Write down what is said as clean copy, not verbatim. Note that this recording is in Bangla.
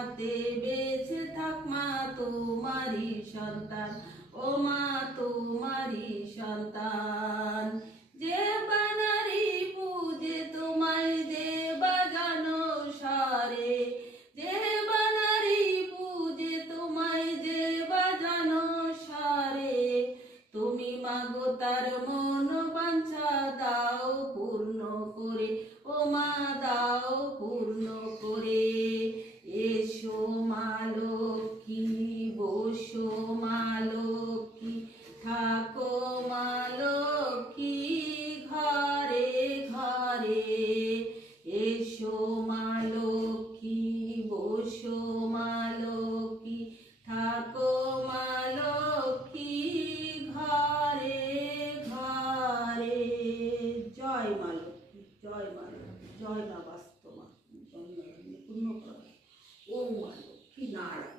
হাতে বেঁচে থাক মা তোমারই সন্তান, ও মা তোমারই সন্তান। যে বানারি পূজে তোমায় যে বাজানো সারে, যে বানারি পূজে তোমায় যে বাজানো সারে, তুমি মাগো তার মন বাঞ্ছা দাও পূর্ণ করে, ও মা দাও পূর্ণ করে। এসো মা লক্ষ্মী, বসো মা লক্ষ্মী, থাকো মা লক্ষ্মী ঘরে ঘরে। এসো মা লক্ষ্মী, বসো মা লক্ষ্মী, থাকো মা লক্ষ্মী ঘরে ঘরে। জয় মা লক্ষ্মী, জয় মা লক্ষ্মী, জয় মা বাস্তমা, জন্ম পূর্ণ করো। ও মা লক্ষ্মী নারায়ণ।